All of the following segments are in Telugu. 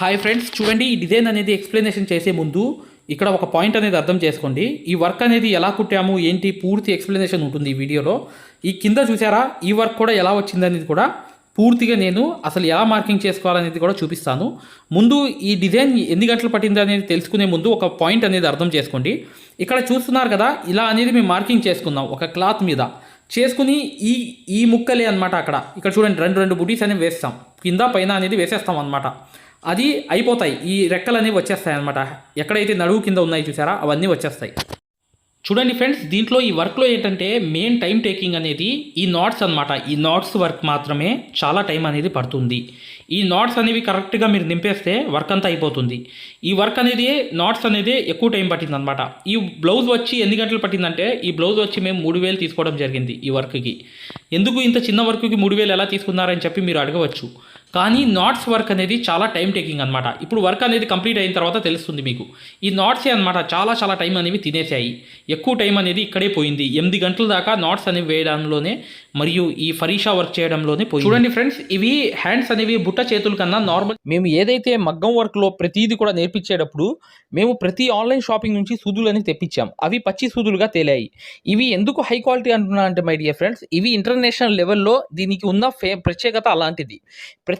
హాయ్ ఫ్రెండ్స్ చూడండి ఈ డిజైన్ అనేది ఎక్స్ప్లెనేషన్ చేసే ముందు ఇక్కడ ఒక పాయింట్ అనేది అర్థం చేసుకోండి. ఈ వర్క్ అనేది ఎలా కుట్టాము ఏంటి పూర్తి ఎక్స్ప్లెనేషన్ ఉంటుంది ఈ వీడియోలో. ఈ కింద చూసారా ఈ వర్క్ కూడా ఎలా వచ్చిందనేది కూడా పూర్తిగా నేను అసలు ఎలా మార్కింగ్ చేసుకోవాలనేది కూడా చూపిస్తాను. ముందు ఈ డిజైన్ ఎన్ని గంటలు పట్టింది అనేది తెలుసుకునే ముందు ఒక పాయింట్ అనేది అర్థం చేసుకోండి. ఇక్కడ చూస్తున్నారు కదా ఇలా అనేది మేము మార్కింగ్ చేసుకుందాం ఒక క్లాత్ మీద. చేసుకుని ఈ ఈ ముక్కలే అన్నమాట అక్కడ. ఇక్కడ చూడండి రెండు రెండు బుటీస్ అనేవి వేస్తాం. కింద పైన అనేది వేసేస్తాం అనమాట అది అయిపోతాయి. ఈ రెక్కలు అనేవి వచ్చేస్తాయి అనమాట ఎక్కడైతే నడువు కింద ఉన్నాయి చూసారా అవన్నీ వచ్చేస్తాయి. చూడండి ఫ్రెండ్స్ దీంట్లో ఈ వర్క్లో ఏంటంటే మెయిన్ టైం టేకింగ్ అనేది ఈ నాట్స్ అనమాట ఈ నాట్స్ వర్క్ మాత్రమే చాలా టైం అనేది పడుతుంది. ఈ నాట్స్ అనేవి కరెక్ట్గా మీరు నింపేస్తే వర్క్ అంతా అయిపోతుంది. ఈ వర్క్ అనేది నాట్స్ అనేది ఎక్కువ టైం పట్టింది అనమాట ఈ బ్లౌజ్ వచ్చి ఎన్ని గంటలు పట్టిందంటే ఈ బ్లౌజ్ వచ్చి మేము మూడు వేలు తీసుకోవడం జరిగింది ఈ వర్క్కి. ఎందుకు ఇంత చిన్న వర్క్కి మూడు వేలు ఎలా తీసుకున్నారని చెప్పి మీరు అడగవచ్చు. కానీ నాట్స్ వర్క్ అనేది చాలా టైం టేకింగ్ అనమాట ఇప్పుడు వర్క్ అనేది కంప్లీట్ అయిన తర్వాత తెలుస్తుంది మీకు. ఈ నాట్సే అనమాట చాలా చాలా టైం అనేవి తినేసాయి. ఎక్కువ టైం అనేది ఇక్కడే పోయింది. ఎనిమిది గంటల దాకా నాట్స్ అనేవి వేయడంలోనే మరియు ఈ ఫరీషా వర్క్ చేయడంలోనే పోయింది. చూడండి ఫ్రెండ్స్ ఇవి హ్యాండ్స్ అనేవి బుట్ట చేతుల కన్నా నార్మల్ మేము ఏదైతే మగ్గం వర్క్లో ప్రతిదీ కూడా నేర్పించేటప్పుడు మేము ప్రతి ఆన్లైన్ షాపింగ్ నుంచి సూదులు అనేది తెప్పించాం. అవి పచ్చి సూదులుగా తేలాయి. ఇవి ఎందుకు హై క్వాలిటీ అంటున్నా అంటే మై డియర్ ఫ్రెండ్స్ ఇవి ఇంటర్నేషనల్ లెవెల్లో దీనికి ఉన్న ఫే ప్రత్యేకత అలాంటిది. ప్రతి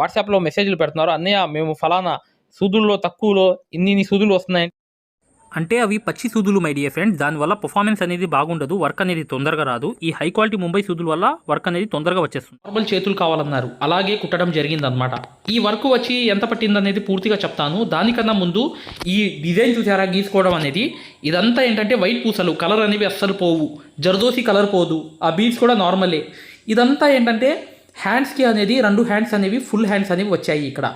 వాట్సాప్లో మెసేజ్లు పెడుతున్నారు. అన్నయ్య మేము ఫలానా సూదుల్లో తక్కువలో ఇన్ని ఇన్ని సూదులు వస్తున్నాయి అంటే అవి పచ్చి సూదులు మై డియర్ ఫ్రెండ్స్ దానివల్ల పర్ఫార్మెన్స్ అనేది బాగుండదు వర్క్ అనేది తొందరగా రాదు. ఈ హై క్వాలిటీ ముంబై సూదుల వల్ల వర్క్ అనేది తొందరగా వచ్చేస్తుంది. నార్మల్ చేతులు కావాలన్నారు. అలాగే కుట్టడం జరిగిందనమాట ఈ వర్క్ వచ్చి ఎంత పట్టింది అనేది పూర్తిగా చెప్తాను. దానికన్నా ముందు ఈ డిజైన్ చూసారా? గీసుకోవడం అనేది. ఇదంతా ఏంటంటే వైట్ పూసలు. కలర్ అనేవి అస్సలు పోవు. జర్దోసి కలర్ పోదు. ఆ బీడ్స్ కూడా నార్మలే ఇదంతా ఏంటంటే హ్యాండ్స్కి అనేది రెండు హ్యాండ్స్ అనేవి ఫుల్ హ్యాండ్స్ అనేవి వచ్చాయి ఇక్కడ.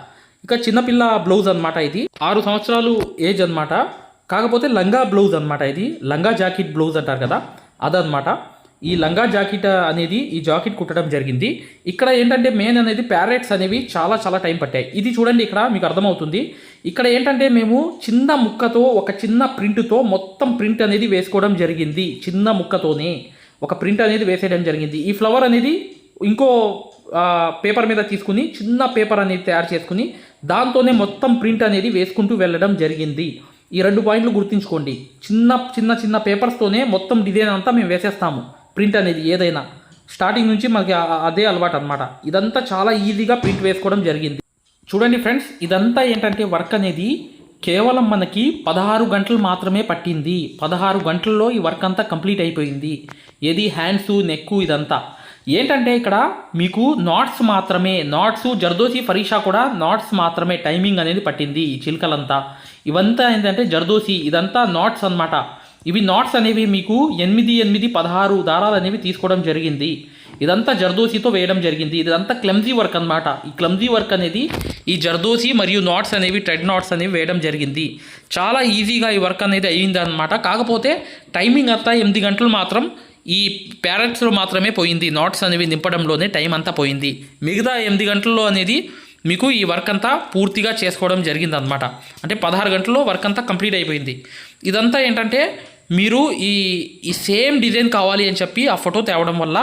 ఇక చిన్నపిల్ల బ్లౌజ్ అనమాట ఇది. ఆరు సంవత్సరాలు ఏజ్ అన్నమాట. కాకపోతే లంగా బ్లౌజ్ అన్నమాట ఇది. లంగా జాకెట్ బ్లౌజ్ అంటారు కదా అదనమాట ఈ లంగా జాకెట్ అనేది ఈ జాకెట్ కుట్టడం జరిగింది. ఇక్కడ ఏంటంటే మెయిన్ అనేది ప్యారెట్స్ అనేవి చాలా చాలా టైం పట్టాయి. ఇది చూడండి ఇక్కడ మీకు అర్థమవుతుంది. ఇక్కడ ఏంటంటే మేము చిన్న ముక్కతో ఒక చిన్న ప్రింట్తో మొత్తం ప్రింట్ అనేది వేసుకోవడం జరిగింది. చిన్న ముక్కతోనే ఒక ప్రింట్ అనేది వేసేయడం జరిగింది. ఈ ఫ్లవర్ అనేది ఇంకో పేపర్ మీద తీసుకుని చిన్న పేపర్ అనేది తయారు చేసుకుని దాంతోనే మొత్తం ప్రింట్ అనేది వేసుకుంటూ వెళ్ళడం జరిగింది. ఈ రెండు పాయింట్లు గుర్తుంచుకోండి. చిన్న చిన్న చిన్న పేపర్స్తోనే మొత్తం డిజైన్ అంతా మేము వేసేస్తాము. ప్రింట్ అనేది ఏదైనా. స్టార్టింగ్ నుంచి మనకి అదే అలవాటు అనమాట ఇదంతా చాలా ఈజీగా ప్రింట్ వేసుకోవడం జరిగింది. చూడండి ఫ్రెండ్స్ ఇదంతా ఏంటంటే వర్క్ అనేది కేవలం మనకి పదహారు గంటలు మాత్రమే పట్టింది. పదహారు గంటల్లో ఈ వర్క్ అంతా కంప్లీట్ అయిపోయింది. ఏది హ్యాండ్స్ నెక్ ఇదంతా. ఏంటంటే ఇక్కడ మీకు నాట్స్ మాత్రమే నాట్స్ జర్దోసి పరీక్ష కూడా నాట్స్ మాత్రమే టైమింగ్ అనేది పట్టింది ఈ చిలుకలంతా. ఇవంతా ఏంటంటే జర్దోసి ఇదంతా నాట్స్ అన్నమాట. ఇవి నాట్స్ అనేవి మీకు ఎనిమిది ఎనిమిది పదహారు దారాలు అనేవి తీసుకోవడం జరిగింది. ఇదంతా జర్దోసితో వేయడం జరిగింది. ఇదంతా క్లమ్జీ వర్క్ అన్నమాట. ఈ క్లమ్జీ వర్క్ అనేది ఈ జర్దోసి మరియు నాట్స్ అనేవి ట్రెడ్ నాట్స్ అనేవి వేయడం జరిగింది. చాలా ఈజీగా ఈ వర్క్ అనేది అయ్యింది అనమాట కాకపోతే టైమింగ్ అంతా ఎనిమిది గంటలు మాత్రం ఈ ప్యారెట్స్లో మాత్రమే పోయింది. నాట్స్ అనేవి నింపడంలోనే టైం అంతా పోయింది. మిగతా ఎనిమిది గంటల్లో అనేది మీకు ఈ వర్క్ అంతా పూర్తిగా చేసుకోవడం జరిగింది అనమాట అంటే పదహారు గంటల్లో వర్క్ అంతా కంప్లీట్ అయిపోయింది. ఇదంతా ఏంటంటే మీరు ఈ ఈ సేమ్ డిజైన్ కావాలి అని చెప్పి ఆ ఫోటో తేవడం వల్ల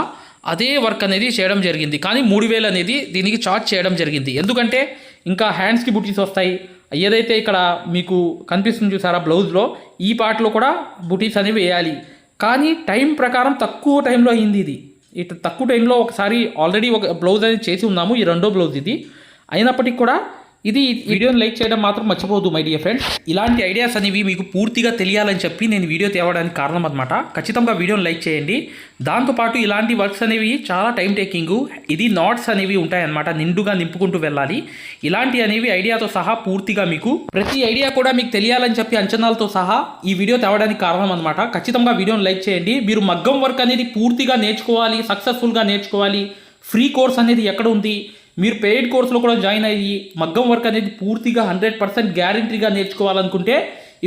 అదే వర్క్ అనేది చేయడం జరిగింది. కానీ మూడు వేలు అనేది దీనికి చార్జ్ చేయడం జరిగింది. ఎందుకంటే ఇంకా హ్యాండ్స్కి బుటీస్ వస్తాయి. ఏదైతే ఇక్కడ మీకు కనిపిస్తుంది చూసారా బ్లౌజ్లో ఈ పార్ట్లో కూడా బుటీస్ అనేవి వేయాలి. కానీ టైం ప్రకారం తక్కువ టైంలో అయింది ఇది. ఇటు తక్కువ టైంలో ఒకసారి ఆల్రెడీ ఒక బ్లౌజ్ అనేది చేసి ఉన్నాము. ఈ రెండో బ్లౌజ్ ఇది. అయినప్పటికీ కూడా ఇది వీడియోని లైక్ చేయడం మాత్రం మర్చిపోదు మై డియర్ ఫ్రెండ్స్ ఇలాంటి ఐడియాస్ అనేవి మీకు పూర్తిగా తెలియాలని చెప్పి నేను వీడియో తేవడానికి కారణం అనమాట ఖచ్చితంగా వీడియోని లైక్ చేయండి. దాంతోపాటు ఇలాంటి వర్క్స్ అనేవి చాలా టైం టేకింగ్ ఇది నాట్స్ అనేవి ఉంటాయన్నమాట. నిండుగా నింపుకుంటూ వెళ్ళాలి. ఇలాంటి అనేవి ఐడియాతో సహా పూర్తిగా మీకు ప్రతి ఐడియా కూడా మీకు తెలియాలని చెప్పి అంచనాలతో సహా ఈ వీడియో తేవడానికి కారణం అనమాట ఖచ్చితంగా వీడియోని లైక్ చేయండి. మీరు మగ్గం వర్క్ అనేది పూర్తిగా నేర్చుకోవాలి సక్సెస్ఫుల్గా నేర్చుకోవాలి. ఫ్రీ కోర్స్ అనేది ఎక్కడ ఉంది? మీరు పెయిడ్ కోర్సులో కూడా జాయిన్ అయ్యి మగ్గం వర్క్ అనేది పూర్తిగా హండ్రెడ్ పర్సెంట్ గ్యారంటీగా నేర్చుకోవాలనుకుంటే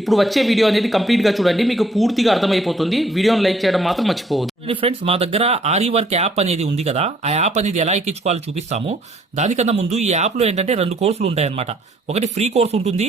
ఇప్పుడు వచ్చే వీడియో అనేది కంప్లీట్గా చూడండి. మీకు పూర్తిగా అర్థమైపోతుంది. వీడియోని లైక్ చేయడం మాత్రం మర్చిపోవద్దు. ఫ్రెండ్స్ మా దగ్గర ఆరి వర్క్ యాప్ అనేది ఉంది కదా. ఆ యాప్ అనేది ఎలా ఎక్కించుకోవాలో చూపిస్తాము. దానికన్నా ముందు ఈ యాప్లో ఏంటంటే రెండు కోర్సులు ఉంటాయన్నమాట. ఒకటి ఫ్రీ కోర్స్ ఉంటుంది.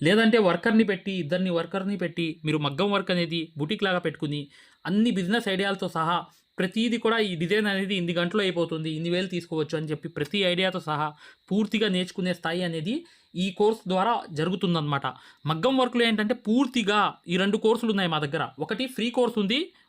లేదంటే వర్కర్ని పెట్టి ఇద్దరిని వర్కర్ని పెట్టి మీరు మగ్గం వర్క్ అనేది బుటిక్ లాగా పెట్టుకుని అన్ని బిజినెస్ ఐడియాలతో సహా ప్రతిదీ కూడా ఈ డిజైన్ అనేది ఇన్ని గంటలో అయిపోతుంది ఇన్ని వేలు తీసుకోవచ్చు అని చెప్పి ప్రతి ఐడియాతో సహా పూర్తిగా నేర్చుకునే స్థాయి అనేది ఈ కోర్స్ ద్వారా జరుగుతుందన్నమాట. మగ్గం వర్క్లో ఏంటంటే పూర్తిగా ఈ రెండు కోర్సులు ఉన్నాయి మా దగ్గర. ఒకటి ఫ్రీ కోర్స్ ఉంది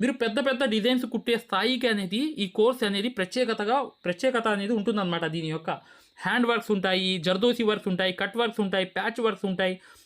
మీరు పెద్ద పెద్ద డిజైన్స్ కుట్టే స్థాయికి అనేది ఈ కోర్స్ అనేది ప్రత్యేకతగా ప్రత్యేకత అనేది ఉంటుందన్నమాట దీని యొక్క. హ్యాండ్ వర్క్స్ ఉంటాయి జర్దోసి వర్క్స్ ఉంటాయి కట్ వర్క్స్ ఉంటాయి ప్యాచ్ వర్క్స్ ఉంటాయి.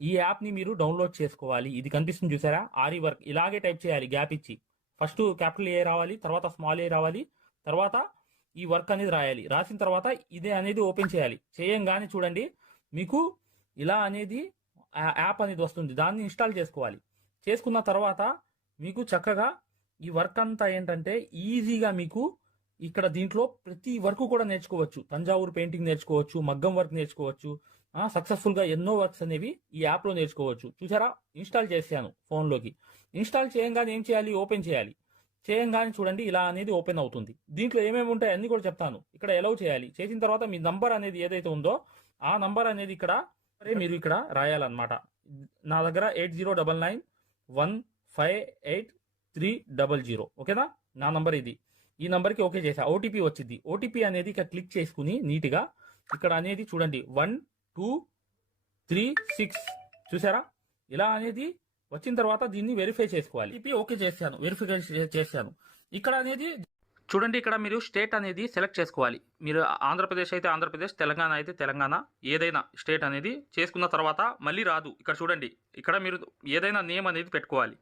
ఈ యాప్ని మీరు డౌన్లోడ్ చేసుకోవాలి. ఇది కనిపిస్తుంది చూసారా? ఆరి వర్క్ ఇలాగే టైప్ చేయాలి. గ్యాప్ ఇచ్చి. ఫస్ట్ క్యాపిటల్ ఏ రావాలి? తర్వాత స్మాల్ ఏ రావాలి? తర్వాత ఈ వర్క్ అనేది రాయాలి. రాసిన తర్వాత ఇదే అనేది ఓపెన్ చేయాలి. చేయంగానే చూడండి మీకు ఇలా అనేది యాప్ అనేది వస్తుంది. దాన్ని ఇన్స్టాల్ చేసుకోవాలి. చేసుకున్న తర్వాత మీకు చక్కగా ఈ వర్క్ అంతా ఏంటంటే ఈజీగా మీకు ఇక్కడ దీంట్లో ప్రతి వర్క్ కూడా నేర్చుకోవచ్చు. తంజావూరు పెయింటింగ్ నేర్చుకోవచ్చు మగ్గం వర్క్ నేర్చుకోవచ్చు సక్సెస్ఫుల్గా ఎన్నో వర్క్స్ అనేవి ఈ యాప్లో నేర్చుకోవచ్చు. చూసారా? ఇన్స్టాల్ చేశాను ఫోన్లోకి ఇన్స్టాల్ చేయంగానే ఏం చేయాలి? ఓపెన్ చేయాలి. చేయంగానే చూడండి ఇలా అనేది ఓపెన్ అవుతుంది. దీంట్లో ఏమేమి ఉంటాయి అన్ని కూడా చెప్తాను. ఇక్కడ ఎలౌ చేయాలి. చేసిన తర్వాత మీ నంబర్ అనేది ఏదైతే ఉందో ఆ నంబర్ అనేది ఇక్కడ మీరు ఇక్కడ రాయాలన్నమాట. నా దగ్గర eight zero double nine one five eight three double zero. ఓకేనా? నా నంబర్ ఇది. ఈ నంబర్కి ఓకే చేసా. ఓటీపీ వచ్చింది. ఓటీపీ అనేది ఇక్కడ క్లిక్ చేసుకుని నీట్గా ఇక్కడ అనేది చూడండి. One two three six. చూసారా? ఇలా అనేది వచ్చిన తర్వాత దీన్ని వెరిఫై చేసుకోవాలి. ఓటీపీ ఓకే చేశాను. వెరిఫికేషన్ చేశాను. ఇక్కడ అనేది చూడండి ఇక్కడ మీరు స్టేట్ అనేది సెలెక్ట్ చేసుకోవాలి. మీరు ఆంధ్రప్రదేశ్ అయితే ఆంధ్రప్రదేశ్ తెలంగాణ అయితే తెలంగాణ ఏదైనా స్టేట్ అనేది చేసుకున్న తర్వాత మళ్ళీ రాదు. ఇక్కడ చూడండి ఇక్కడ మీరు ఏదైనా నేమ్ అనేది పెట్టుకోవాలి.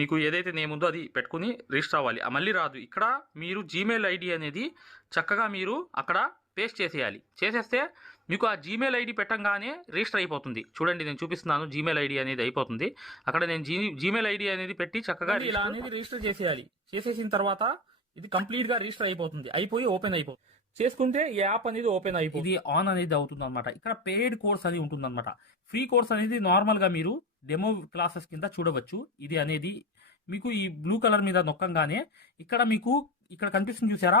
మీకు ఏదైతే నేమ్ ఉందో అది పెట్టుకుని రిజిస్టర్ అవ్వాలి. మళ్ళీ రాదు. ఇక్కడ మీరు జీమెయిల్ ఐడి అనేది చక్కగా మీరు అక్కడ పేస్ట్ చేసేయాలి. చేసేస్తే మీకు ఆ జీమెయిల్ ఐడి పెట్టంగానే రిజిస్టర్ అయిపోతుంది. చూడండి నేను చూపిస్తున్నాను జీమెయిల్ ఐడి అనేది అయిపోతుంది. అక్కడ నేను జీ జీమెయిల్ ఐడి అనేది పెట్టి చక్కగా ఇలా అనేది రిజిస్టర్ చేసేయాలి. చేసేసిన తర్వాత ఇది కంప్లీట్గా రిజిస్టర్ అయిపోతుంది. అయిపోయి ఓపెన్ అయిపోతుంది చేసుకుంటే ఈ యాప్ అనేది ఓపెన్ అయిపోతుంది ఇది ఆన్ అనేది అవుతుంది అనమాట ఇక్కడ పెయిడ్ కోర్స్ అనేది ఉంటుంది అనమాట ఫ్రీ కోర్స్ అనేది నార్మల్గా మీరు డెమో క్లాసెస్ కింద చూడవచ్చు. ఇది అనేది మీకు ఈ బ్లూ కలర్ మీద నొక్కంగానే ఇక్కడ మీకు ఇక్కడ కనిపిస్తుంది చూసారా?